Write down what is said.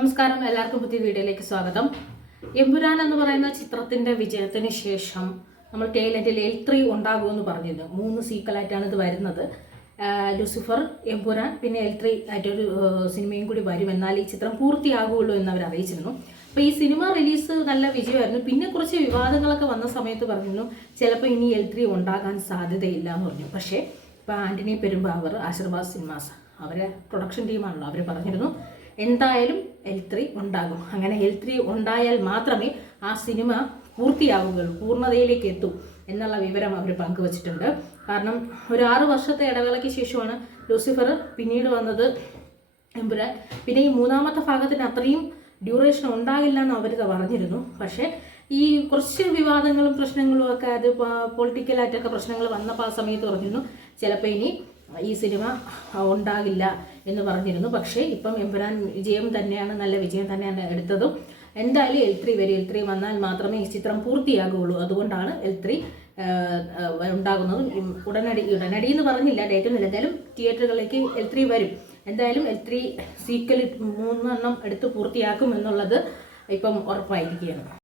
നമസ്കാരം, എല്ലാവർക്കും പുതിയ വീഡിയോയിലേക്ക് സ്വാഗതം. എമ്പുരാൻ എന്ന് പറയുന്ന ചിത്രത്തിന്റെ വിജയത്തിന് ശേഷം നമ്മൾ ടെയിലെൻഡിൽ L3 ഉണ്ടാകുമെന്ന് പറഞ്ഞിരുന്നു. 3 സീക്വലായിട്ടാണ് ഇത് വരുന്നത്. ലൂസിഫർ, എമ്പുരാൻ, പിന്നെ L3 ആയിട്ടൊരു സിനിമയും കൂടി വരും. എന്നാൽ ഈ ചിത്രം പൂർത്തിയാകുള്ളൂ എന്ന് അവർ അറിയിച്ചിരുന്നു. അപ്പോൾ ഈ സിനിമ റിലീസ് നല്ല വിജയമായിരുന്നു. പിന്നെ കുറച്ച് വിവാദങ്ങളൊക്കെ വന്ന സമയത്ത് പറഞ്ഞിരുന്നു ചിലപ്പോൾ ഇനി L3 ഉണ്ടാകാൻ സാധ്യതയില്ല എന്ന് പറഞ്ഞു. പക്ഷേ ഇപ്പോൾ ആൻ്റണി പെരുമ്പാവൂർ, ആശീർവാദ് സിനിമാസ് അവരെ പ്രൊഡക്ഷൻ ടീമാണല്ലോ, അവർ പറഞ്ഞിരുന്നു എന്തായാലും L3 ഉണ്ടാകും. അങ്ങനെ L3 ഉണ്ടായാൽ മാത്രമേ ആ സിനിമ പൂർത്തിയാവുകയുള്ളൂ, പൂർണ്ണതയിലേക്ക് എത്തും എന്നുള്ള വിവരം അവർ പങ്കുവച്ചിട്ടുണ്ട്. കാരണം ഒരു 6 വർഷത്തെ ഇടവേളയ്ക്ക് ശേഷമാണ് ലൂസിഫർ, പിന്നീട് വന്നത് എമ്പുരാൻ. പിന്നെ ഈ 3ാമത്തെ ഭാഗത്തിന് അത്രയും ഡ്യൂറേഷൻ ഉണ്ടാകില്ല എന്ന് അവർ പറഞ്ഞിരുന്നു. പക്ഷേ ഈ കുറച്ച് വിവാദങ്ങളും പ്രശ്നങ്ങളും ഒക്കെ, അത് പൊളിറ്റിക്കലായിട്ടൊക്കെ പ്രശ്നങ്ങൾ വന്നപ്പോൾ ആ സമയത്ത് പറഞ്ഞിരുന്നു ചിലപ്പോൾ ഇനി ഈ സിനിമ ഉണ്ടാകില്ല എന്ന് പറഞ്ഞിരുന്നു. പക്ഷേ ഇപ്പം എമ്പുരാൻ വിജയം തന്നെയാണ്, നല്ല വിജയം തന്നെയാണ് എടുത്തതും. എന്തായാലും L3 വരും. L3 വന്നാൽ മാത്രമേ ഈ ചിത്രം പൂർത്തിയാകുകയുള്ളൂ. അതുകൊണ്ടാണ് L3 ഉണ്ടാകുന്നതും. ഉടനടി എന്ന് പറഞ്ഞില്ല, ഡേറ്റ് ഒന്നുമില്ല. എന്തായാലും തിയേറ്ററുകളിലേക്ക് L3 വരും. എന്തായാലും L3 സീക്വൽ 3 എണ്ണം എടുത്ത് പൂർത്തിയാക്കും എന്നുള്ളത് ഇപ്പം ഉറപ്പായിരിക്കുകയാണ്.